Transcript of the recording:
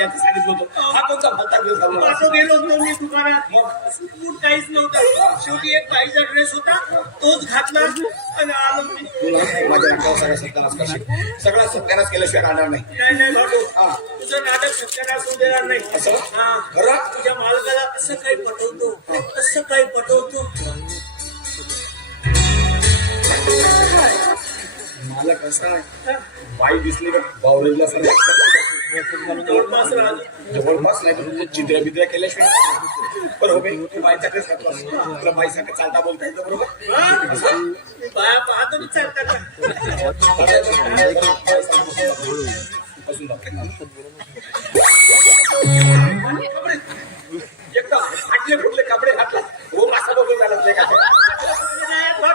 याचं सांगितलं होतं. हा कोणता भलता ड्रेस घालून आला? असं गेलो होतो मी दुकानात, मग सूट काहीच नव्हतं. शेवटी एक बाईचा ड्रेस होता, तोच घातला आणि आलो मी. तुला माझ्या नाकावर सगळा सत्यानाश करशील. सगळा सत्यानाश केल्याशिवाय राहणार नाही. नाही नाही भाऊ, हा. तुझं नाटक सत्यानाश होऊ देणार नाही. असं? हा. खरं? तुझ्या मालकाला असं काही पटवतो, असं काही पटवतो. मला कसं आहे, हा. बाई दिसली का बावरेजला जवळपास राहतो. जवळपास नाही तर तुझे चित्र बिद्र केल्याशिवाय बरोबर. तू बाईच्याकडे सांगतो तुला बाईसारखं चालता बोलता येतं बरोबर. हा? मी बाया पाहतो मी चालतात. बसून जाऊ.